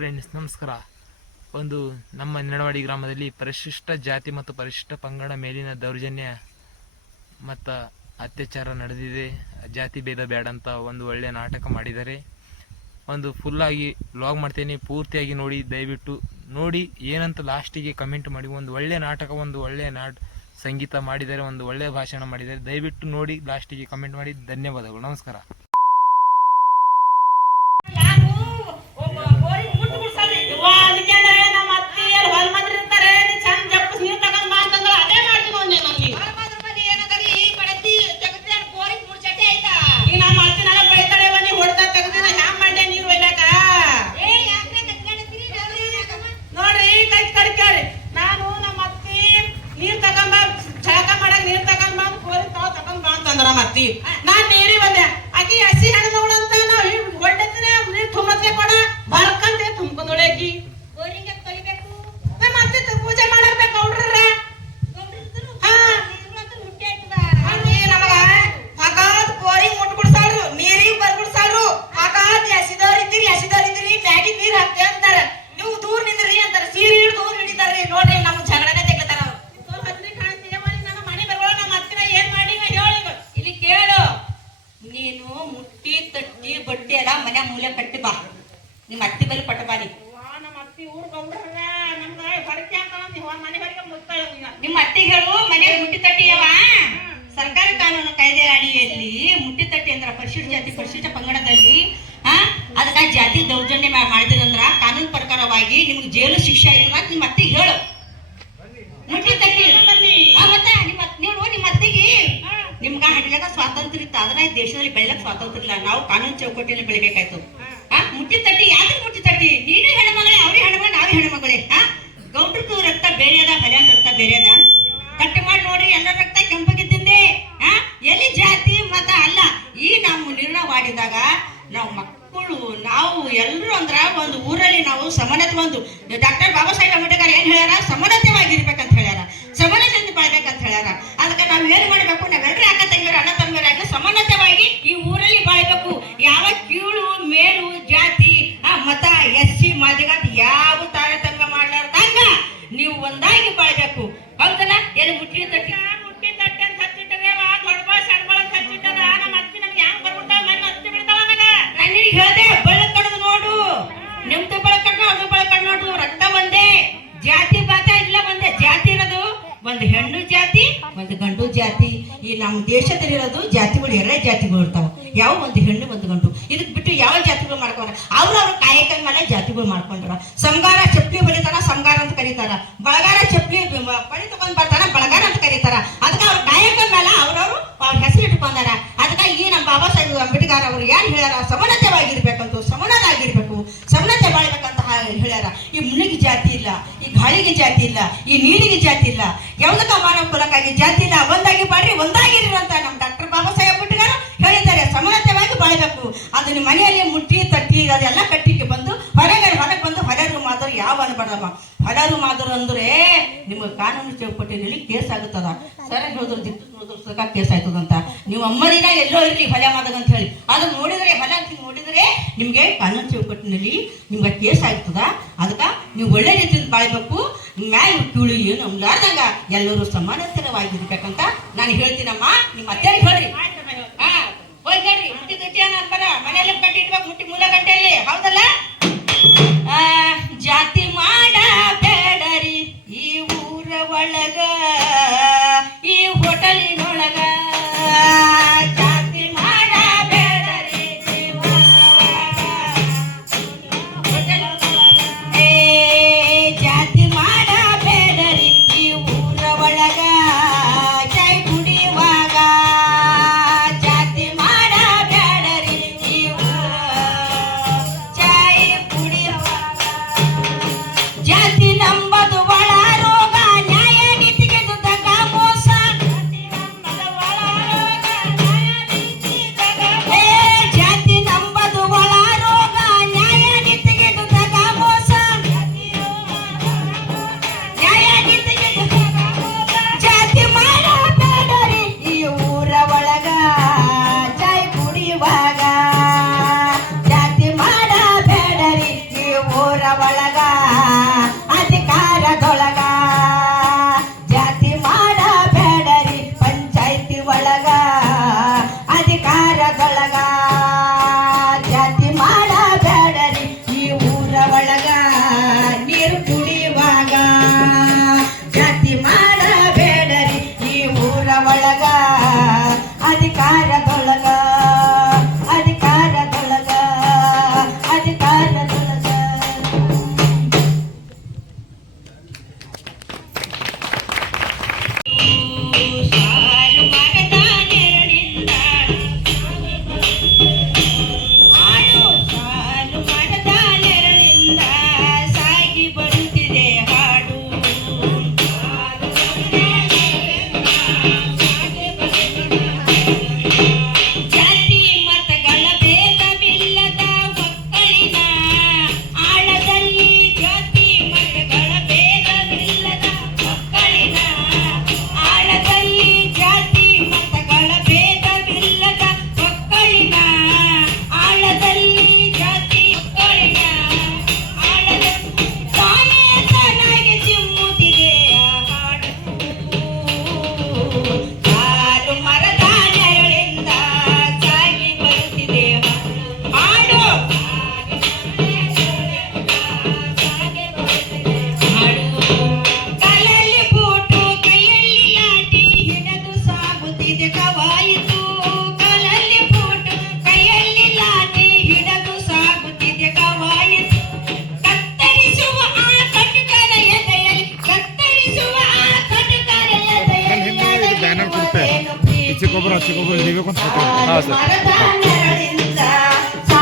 Friends ನಮಸ್ಕಾರ. ಒಂದು ನಮ್ಮ ನೆರವಾಡಿ ಗ್ರಾಮದಲ್ಲಿ ಪರಿಶಿಷ್ಟ ಜಾತಿ ಮತ್ತು ಪರಿಶಿಷ್ಟ ಪಂಗಡ ಮೇಲಿನ ದೌರ್ಜನ್ಯ ಮತ್ತು ಅತ್ಯಾಚಾರ ನಡೆದಿದೆ. ಜಾತಿ ಭೇದ ಬೇಡ ಅಂತ ಒಂದು ಒಳ್ಳೆಯ ನಾಟಕ ಮಾಡಿದ್ದಾರೆ. ಒಂದು ಫುಲ್ಲಾಗಿ ವ್ಲಾಗ್ ಮಾಡ್ತೇನೆ, ಪೂರ್ತಿಯಾಗಿ ನೋಡಿ, ದಯವಿಟ್ಟು ನೋಡಿ ಏನಂತ ಲಾಸ್ಟಿಗೆ ಕಮೆಂಟ್ ಮಾಡಿ. ಒಂದು ಒಳ್ಳೆಯ ನಾಟಕ, ಒಂದು ಒಳ್ಳೆಯ ಸಂಗೀತ ಮಾಡಿದ್ದಾರೆ, ಒಂದು ಒಳ್ಳೆಯ ಭಾಷಣ ಮಾಡಿದ್ದಾರೆ. ದಯವಿಟ್ಟು ನೋಡಿ, ಲಾಸ್ಟಿಗೆ ಕಮೆಂಟ್ ಮಾಡಿ. ಧನ್ಯವಾದಗಳು, ನಮಸ್ಕಾರ. ನಾನ್ ನೀರಿ ಬಂದೆ ಆಕಿ ಹಸಿ ಹೆಣ್ಣು ಮಗಳು ಅಂತ ನಾವು ಹೊಡ್ಡತ್ತಿನ ನೀರು ತುಂಬತ್ತೆ ಕೊಡ ಬರ್ಕಂತೆ ತುಂಬ್ಕೊಂಡೊಳಕಿ ತೊಳಿಬೇಕು. ಮತ್ತೆ ಪೂಜೆ ಮಾಡಿರ್ಬೇಕು ಅವ್ರ ನಮಗ ಹಗಾದ್ ಕೋರಿ ಮುಟ್ ಬಿಡ್ಸಾಳ್ರು, ನೀರಿಗೆ ಬರ್ಬಿಡ್ಸಾಳ್ರು. ಹಗಾದ್ ಎಸಿದವ್ರಿದ್ರಿ ಮ್ಯಾಗಿ ನೀರ್ ಹಾಕ್ತೆ ಅಂತಾರ. ನೀವು ದೂರ ನಿಂದ್ರಿ ಅಂತಾರ, ಸೀರೆ ಹಿಡಿದು ದೂರ ಹಿಡಿತಾರ್ರಿ. ನೋಡ್ರಿ ನಮ್ ಜಗಳನೆ ತೆಗ್ಲತಾರ. ನೀನು ಮುಟ್ಟಿ ತಟ್ಟಿ ಬಟ್ಟೆ ಎಲ್ಲ ಮನೆ ಮೂಲೆ ಕಟ್ಟಿ ಬಾ, ನಿಮ್ಮ ಅತ್ತಿ ಬಲ್ಲಿ ಪಟ್ಟ ಬಾರಿ. ನಿಮ್ಮ ಅತ್ತಿಗೆ ಹೇಳು ಮನೆ ಮುಟ್ಟಿ ತಟ್ಟಿಯವ. ಸರ್ಕಾರಿ ಕಾನೂನು ಕಾಯ್ದೆ ಅಡಿಯಲ್ಲಿ ಮುಟ್ಟಿ ತಟ್ಟಿ ಅಂದ್ರ ಪರಿಶಿಷ್ಟ ಜಾತಿ ಪರಿಶಿಷ್ಟ ಪಂಗಡದಲ್ಲಿ ಅದನ್ನ ಜಾತಿ ದೌರ್ಜನ್ಯ ಮಾಡಿದ್ರಂದ್ರ ಕಾನೂನು ಪ್ರಕಾರವಾಗಿ ನಿಮ್ಗೆ ಜೈಲು ಶಿಕ್ಷೆ ಆಯ್ತದ. ನಿಮ್ಮ ಅತ್ತಿಗೆ ಹೇಳು ಮುಟ್ಟಿ ತಟ್ಟಿ ಮತ್ತೆ ನಿಮ್ಮ ಅತ್ತಿಗೆ ನಿಮ್ಗ ಹಡ್ಲಾಗ ಸ್ವಾತಂತ್ರ್ಯ ಇತ್ತು, ಅದನ್ನ ದೇಶದಲ್ಲಿ ಬೆಳಕ್ ಸ್ವಾತಂತ್ರ್ಯ ಇಲ್ಲ. ನಾವು ಕಾನೂನು ಚೌಕಟ್ಟಿನಲ್ಲಿ ಬೆಳಿಬೇಕಾಯ್ತು. ಮುಟ್ಟಿ ತಟ್ಟಿ ಯಾವ್ದು ಮುಟ್ಟಿ ತಟ್ಟಿ? ನೀನು ಹೆಣ್ಮಗಳೇ, ಅವ್ರಿಗೆ ಹೆಣ್ಮಗಳು, ನಾವೇ ಹೆಣ್ಮಗಳೇ. ಗೌಡ್ರದ್ದು ರಕ್ತ ಬೇರೆ ಅದ, ಹಲ್ಯಾನ್ ರಕ್ತ ಬೇರೆ ಅದ. ಕಟ್ಟಿ ಮಾಡಿ ನೋಡ್ರಿ, ಎಲ್ಲ ರಕ್ತ ಕೆಂಪಗಿದ್ದಿಂದೆ. ಎಲ್ಲಿ ಜಾತಿ ಮತ ಅಲ್ಲ. ಈ ನಾವು ನಿರ್ಣಯ ಮಾಡಿದಾಗ ನಾವು ಮಕ್ಕಳು ನಾವು ಎಲ್ಲರೂ ಅಂದ್ರ ಒಂದು ಊರಲ್ಲಿ ನಾವು ಸಮಾನತೆ, ಒಂದು ಡಾಕ್ಟರ್ ಬಾಬಾ ಸಾಹೇಬ್ ಅಂಬೇಡ್ಕರ್ ಏನ್ ಹೇಳ್ಯಾರ, ಸಮಾನತೆವಾಗಿರ್ಬೇಕಂತ ಹೇಳ್ಯಾರ, ಸಮಾನತೆಯಿಂದ ಬಾಳ್ಬೇಕಂತ ಹೇಳ್ಯಾರ. ಅದಕ್ಕೆ ನಾವ್ ಏನ್ ಮಾಡ್ಬೇಕು, ನಾವೆಲ್ಲರೂ ಅಕ್ಕ ತಂಗಿಯವರು ಅಣ್ಣ ತಂಗಿಯರಾಗಿ ಸಮಾನತೆವಾಗಿ ಈ ಊರಲ್ಲಿ ಬಾಳ್ಬೇಕು. ಯಾವ ಕೀಳು ಮೇಲು ಜಾತಿ ಮತ ಎಸ್ಸಿ ಮಾದಿಗಾತ್ ಯಾವ ತಾರತಮ್ಯ ಮಾಡ್ಲಾರ್ದಂಗ ನೀವು ಒಂದಾಗಿ ಬಾಳ್ಬೇಕು. ಹೌದಲ್ಲ? ಏನು ಮುಟ್ಟಿ ತಟ್ಟಿ ಅಂತ ಹಚ್ಚಿಟ್ಟವ, ದೊಡ್ಡ ಸಣ್ಣ ಅಂತ ಹಚ್ಚಿಟ್ಟದ. ನಮ್ಮ ಅತ್ತಿ ನಮ್ಗೆ ಹೆಂಗ್ ಬರ್ಬಿಡ್ತಾವ, ಮನೆ ಹತ್ತಿ ಬಿಡ್ತಾವ ನನಗ. ನಾನು ನಿನಗೆ ಹೇಳ್ದೆ ಬೆಳಕ್ ಕಡ್ದು ನೋಡು, ನಿಮ್ದು ಬೆಳಕಡ್ಡು ಅದು ಬೆಳಕಡ್ ನೋಡು. ರಕ್ತ ಒಂದೇ, ಜಾತಿ ಬಾತ ಇಲ್ಲ. ಒಂದೇ ಜಾತಿ ಇರೋದು, ಒಂದು ಹೆಣ್ಣು ಜಾತಿ ಒಂದು ಗಂಡು ಜಾತಿ. ಈ ನಮ್ಮ ದೇಶದಲ್ಲಿರೋದು ಜಾತಿಗಳು ಎರಡೇ ಜಾತಿಗಳು ಇರ್ತಾವ. ಯಾವ ಒಂದು ಹೆಣ್ಣು ಒಂದು ಗಂಡು. ಇದಕ್ ಬಿಟ್ಟು ಯಾವ ಜಾತಿಗಳು ಮಾಡ್ಕೊಂಡ್ರ ಅವ್ರವ್ರ ಕಾಯಕ ಮೇಲೆ ಜಾತಿಗಳು ಮಾಡ್ಕೊಂಡ್ರ. ಸಂಗಾರ ಚಪ್ಪಲಿ ಬಲಿತಾರ, ಸಂಗಾರ ಅಂತ ಕರೀತಾರ. ಬಳಗಾರ ಚಪ್ಪಲಿ ಬಳಿ ತಗೊಂಡ್ ಬರ್ತಾರ, ಬಳಗಾರ ಅಂತ ಕರೀತಾರ. ಅದಕ್ಕೆ ಅವ್ರ ಕಾಯಕ ಮೇಲೆ ಅವ್ರವ್ರು ಅವ್ರ ಹೆಸರು ಇಟ್ಕೊಂಡಾರ. ಅದಕ್ಕೆ ಈ ನಮ್ಮ ಬಾಬಾ ಸಾಹೇಬ್ ಅಂಬೇಡ್ಕರ್ ಅವರು ಏನ್ ಹೇಳ್ಯಾರ, ಸಮಾನತೆವಾಗಿರ್ಬೇಕಂತ, ಸಮಾನರಾಗಿರ್ಬೇಕು, ಸಮಾನತೆ ಬಾಳ್ಬೇಕಂತ ಹೇಳ್ಯಾರ. ಈ ಮುನಿಗೆ ಜಾತಿ ಇಲ್ಲ, ಈ ಗಾಳಿಗೆ ಜಾತಿ ಇಲ್ಲ, ಈ ನೀರಿಗೆ ಜಾತಿ ಇಲ್ಲ, ಯಾವುದಕ್ಕ ಮಾನವ ಕುಲಕ್ಕಾಗಿ ಜಾತಿ ಇಲ್ಲ. ಒಂದಾಗಿ ಬಾಳ್ರಿ, ಒಂದಾಗಿರಿ ಅಂತ ನಮ್ಮ ಡಾಕ್ಟರ್ ಬಾಬಾ ಸಾಹೇಬ್ ಅಂಬೇಡ್ಕರ್ ಹೇಳಿದ್ದಾರೆ. ಸಮಾನತೆವಾಗಿ ಬಾಳ್ಬೇಕು. ಅದನ್ನ ಮನೆಯಲ್ಲಿ ಮುಟ್ಟಿ ತಟ್ಟಿ ಅದೆಲ್ಲ ಕಟ್ಟಿಗೆ ಬಂದು ಹೊರಗೆ ಬಂದು ಹೊರರು ಮಾದರು ಯಾವ ಅನ್ಬಾರ್ದಮ್ಮ. ಹೊರರು ಮಾದರು ಅಂದ್ರೆ ನಿಮ್ಗೆ ಕಾನೂನು ಚೌಕಟ್ಟಿನಲ್ಲಿ ಕೇಸ್ ಆಗುತ್ತದ. ಸರ ಹೇಳಿದ್ರು ದಿಟ್ಟು ನೋಡಿದ್ರು ಕೇಸ್ ಆಯ್ತದಂತ. ನೀವು ಅಮ್ಮದಿನ ಎಲ್ಲೋ ಇರ್ಲಿ ಹೊಲೆ ಮಾದಾಗ ಅಂತ ಹೇಳಿ ಅದನ್ನ ನೋಡಿದ್ರೆ, ಹೊಲ ಅಂತ ನೋಡಿದ್ರೆ ನಿಮ್ಗೆ ಕಾನೂನು ಚೌಕಟ್ಟಿನಲ್ಲಿ ನಿಮ್ಗೆ ಕೇಸ್ ಆಗ್ತದ. ಅದಕ್ಕೆ ನೀವು ಒಳ್ಳೆ ರೀತಿಯಿಂದ ಬಾಳ್ಬೇಕು. ಮ್ಯಾಲ ಕೀಳು ಏನು ಅನ್ಲಾರ್ದಂಗ ಎಲ್ಲರೂ ಸಮಾನತರವಾಗಿರ್ಬೇಕಂತ ನಾನು ಹೇಳ್ತೀನಮ್ಮ. ನಿಮ್ಮ ಅತ್ತೆಗೆ ಹೇಳ್ರಿ, ಹೋಗಿ ಹೇಳ್ರಿ. ಮುಟ್ಟಿ ತಟ್ಟಿ ಅಂತಾರ, ಮನೆಯಲ್ಲ ಕಟ್ಟಿ ಇಡ್ಬೇಕು, ಮುಟ್ಟಿ ಮೂಲ ಗಂಟೆಯಲ್ಲಿ. ಹೌದಲ್ಲ? ಜಾತಿ ಮಾಡ ಬೇಡರಿ ಈ ಊರ ಒಳಗ, ಈ ಹೋಟೆಲಿನೊಳಗ. ಜಾತಿ ಮಾಡ ಬೇಡರಿ ಜಾತಿ ಮಾಡ ಬೇಡರಿ ಈ ಊರ ಒಳಗ, ಜೈ ಕುಡಿಯುವಾಗ. ಜಾತಿ ಮಾಡ ಬೇಡರಿ ಈ ಊರ, ಜೈ ಒಳಗ ಅಧಿಕಾರದೊಳಗ ಜಾತಿ ಮಾಡಬೇಡರಿ ಪಂಚಾಯ್ತಿ ಒಳಗ ಅಧಿಕಾರದೊಳಗ ಜಾತಿ ಮಾಡಬೇಡರಿ ಈ ಊರ ಒಳಗ ನೀರು ಕುಡಿಯುವಾಗ ಜಾತಿ ಮಾಡಬೇಡರಿ ಈ ಊರ ಒಳಗ ಅಧಿಕಾರದೊಳಗ ಅಧಿಕಾರದೊಳಗ ಅಧಿಕಾರದೊಳಗ ಸಾಲು ಮರದ ನೆರಳಿಂದ ಆಡು ಸಾಲು ಮರದ ನೆರಳಿಂದ ಸಾಗಿ ಬರುತ್ತಿದೆ ಹಾಡು ಜಾತಿ ಮತಗಳ ಭೇದವಿಲ್ಲದ ಒಕ್ಕಲಿನ ಆಳದಲ್ಲಿ ಜಾತಿ ಮತಗಳ ಭೇದವಿಲ್ಲದ ಒಕ್ಕಲಿನ ಆಳದಲ್ಲಿ ಜಾತಿ ಮತಗಳ ಭೇದವಿಲ್ಲದ ಒಕ್ಕಲಿನ ಆಳದಲ್ಲಿ ಜಾತಿ ಒಕ್ಕಲಿನ ಆಳದಲ್ಲಿ ತಾನೇ ತಾನಾಗಿ ಚಿಮ್ಮುತ್ತಿದೆ ಹಾಡು ಸಾಲು ಮರದ ನೆರಳಿಂದ ಸಾಗಿ ಬರುತ್ತಿದೆ ಹಾಡು ಕಾಲಲ್ಲಿ ಬೂಟು ಕೈಯಲ್ಲಿ ಲಾಠಿ ಹಿಡಿದು ಸಾಗುತ್ತಿದೆ ಕವಾಯಿತು ಕಾಲಲ್ಲಿ ಬೂಟು ಕೈಯಲ್ಲಿ ಲಾಠಿ ಹಿಡಿದು ಸಾಗುತ್ತಿದೆ ಕವಾಯಿತು ಕತ್ತರಿಸುವ ಆ ಕಟುಕರ ಎದೆಯಲ್ಲಿ ಕತ್ತರಿಸುವ ಆ ಕಟುಕರ ಎದೆಯಲ್ಲಿ ಅಡಗಿರುವುದೇನು ಪ್ರೀತಿ. ಹಾ, ಸರ್. ಮರದ ನೆರಳಿಂದ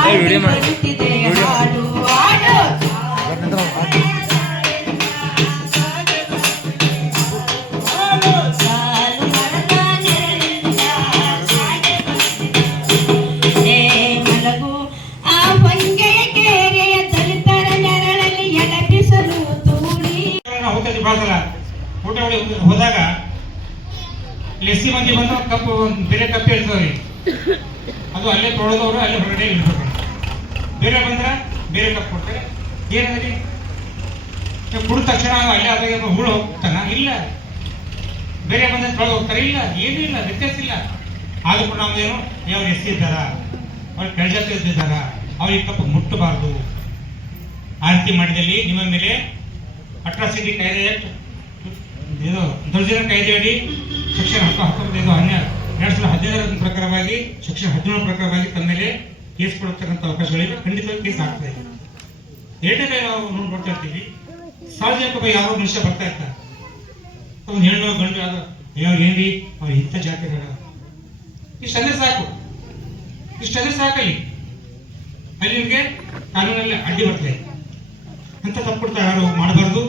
ಏ, ವಿಡಿಯೋ ಮಾಡಿ. ಸಾಗುತ್ತಿದೆ ವಿಡಿಯೋ ಮಾಡಿ. ಹಾಡು ಹಾಡು ಸಾಲು ಮರದ ನೆರಳಿಂದ ಸಾಗಿ ಬರುತ್ತಿದೆ. ಮಲಗು ಆ ಹೊಂಗೆಯ ಕೇರೆಯ ದಲಿತರ ನೆರಳಲ್ಲಿ ಎಡಬಿಸಲು ತೂರಿ ಹೋಗ್ತದೆ ಭಾಳ ಸಲ ಊಟ ಹೋದಾಗ ಲೆಸ್ಸಿ ಮಂದಿ ಬಂದು ಕಪ್ಪು ಬೇರೆ ಕಪ್ಪು ಇರ್ತವ್ರಿ ಅದು ಅಲ್ಲೇ ತೊಳೆದವರು ಅಲ್ಲೇ ಹೊರಗಡೆ ಇರ್ಬೇಕು. ಬೇರೆ ಬಂದ್ರೆ ಬೇರೆ ಕಪ್ಪು ಕೊಡ್ತಾರೆ. ಏನಂದ್ರಿ ಕುಡಿದ ತಕ್ಷಣ ಅಲ್ಲೇ ಅದಾಗ ಹುಳು ಹೋಗ್ತಾನ? ಇಲ್ಲ. ಬೇರೆ ಬಂದ್ರೆ ತೊಳೆದು ಹೋಗ್ತಾರೆ? ಇಲ್ಲ. ಏನೂ ಇಲ್ಲ, ವ್ಯತ್ಯಾಸ ಇಲ್ಲ. ಆದ್ರೂ ಕೂಡ ನಮ್ದೇನು ಅವ್ರು ಎಸ್ತಿದ್ದಾರ, ಅವ್ರು ಕೆಳಜಾತಿ ಎಸ್ತಿದ್ದಾರ, ಅವ್ರಿಗೆ ಕಪ್ಪು ಮುಟ್ಟಬಾರ್ದು. ಆರತಿ ಮಾಡಿದಲ್ಲಿ ನಿಮ್ಮ ಮೇಲೆ ಅಟ್ರಾಸಿಟಿ ಕಾಯ್ದೆ ಇದು ದೌರ್ಜನ್ಯ ಕಾಯ್ದೆಯಡಿ ಸೆಕ್ಷನ್ 2015 ಪ್ರಕಾರವಾಗಿ ಸೆಕ್ಷನ್ 17 ಪ್ರಕಾರವಾಗಿ ತಮ್ಮ ಮೇಲೆ ಕೇಸ್ ಕೊಡತಕ್ಕಂಥ ಅವಕಾಶಗಳಿವೆ. ಖಂಡಿತವಾಗಿ ಕೇಸ್ ಆಗ್ತದೆ. ಎರಡನೇ ಕೈ ನಾವು ನೋಡ್ಕೊಡ್ತಾ ಇರ್ತೀವಿ. ಸಾರ್ವಜನಿಕ ಯಾರೋ ಮನುಷ್ಯ ಬರ್ತಾ ಇರ್ತಾರೆ, ಒಂದು ಹೆಣ್ಣು ಗಂಡು ಯಾವ್ದು ಏನ್ರಿ ಅವ್ರು ಇಂಥ ಜಾತಿಗಳ ಇಷ್ಟಂದ್ರೆ ಸಾಕು, ಇಷ್ಟಂದ್ರೆ ಸಾಕಲ್ಲಿ ಅಲ್ಲಿ ನಿಮಗೆ ಕಾನೂನಲ್ಲಿ ಅಡ್ಡಿ ಬರ್ತದೆ ಅಂತ ತಪ್ಪುಡ್ತಾ ಯಾರು ಮಾಡಬಾರ್ದು.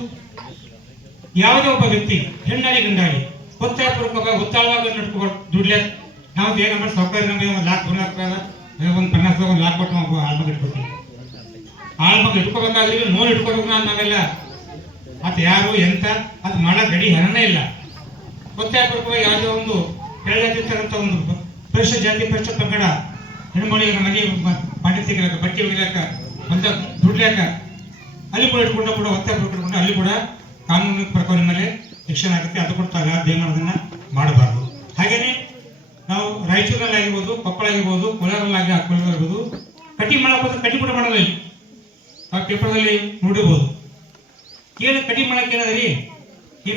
ಯಾವುದೇ ಒಬ್ಬ ವ್ಯಕ್ತಿ ಹೆಣ್ಣಾಳಿ ಗಂಡಾಳಿ ಒತ್ತಾಯಪೂರ್ವಕವಾಗಿ ಒತ್ತಾಳವಾಗಿ ನಡ್ಕೋಬಾರ್ದು. ದುಡ್ಲಿಕ್ಕೆ ನಾವು ಏನ್ ನಮ್ಮ ಸೌಕರ್ಯ ನಮಗೆ ಒಂದು ಲಾಕ್ ಒಂದು 50 ಒಂದು ಲಾಕ್ ಕೊಟ್ಟು ನಾವು ಆಳ್ಮಗ ಇಟ್ಕೊತೀವಿ. ಆಳ್ಮಗ ಇಟ್ಕೋಬೇಕಾದ್ರೆ ನೋವು ಇಟ್ಕೋಬೇಕು ನಾವೆಲ್ಲ. ಅದು ಯಾರು ಎಂತ ಅದು ಮಾಡಕ್ ಗಡಿ ಹರನೇ ಇಲ್ಲ. ಒತ್ತಾಯಪೂರ್ವಕವಾಗಿ ಯಾವುದೇ ಒಂದು ಕೆಳಜಾತಿರ್ತಕ್ಕಂಥ ಒಂದು ಪರಿಶಿಷ್ಟ ಜಾತಿ ಪರಿಶಿಷ್ಟ ಪಂಗಡ ಹೆಣ್ಮಳಿಗೆ ಮನೆ ಪಾಟಿ ತೆಗಿಲಾಕ ಬಟ್ಟೆ ಒಗಿಲಾಕ ಒಂದ ದುಡ್ಲಾಕ ಅಲ್ಲಿ ಕೂಡ ಇಟ್ಕೊಂಡು ಕೂಡ ಒತ್ತಾಯಪೂರ್ವಕ ಅಲ್ಲಿ ಕೂಡ ಕಾನೂನು ಪ್ರಕಾರ ಮೇಲೆ ಶಿಕ್ಷಣ ಆಗುತ್ತೆ. ಅದು ಕೊಡ್ತಾರೆ ಅದನ್ನ ಮಾಡಬಾರ್ದು. ಹಾಗೇನೆ ನಾವು ರಾಯಚೂರಲ್ಲಿ ಆಗಿರ್ಬೋದು, ಕೊಪ್ಪಳ ಆಗಿರ್ಬೋದು, ಕೋಲಾರಲ್ಲಿ ಆಗಿರ್ಬೋದು, ಕಟಿಂಗ್ ಮಾಡಕ್ ಹೋದ್ರೆ ಕಟಿಂಗ್ ಕೂಡ ಮಾಡಲ್ಲ. ಇಲ್ಲಿ ನಾವು ಪೇಪರ್ದಲ್ಲಿ ನೋಡಿರ್ಬೋದು. ಏನು ಕಟಿಂಗ್ ಮಾಡಕ್ಕೆ ಏನದ್ರಿ ಈ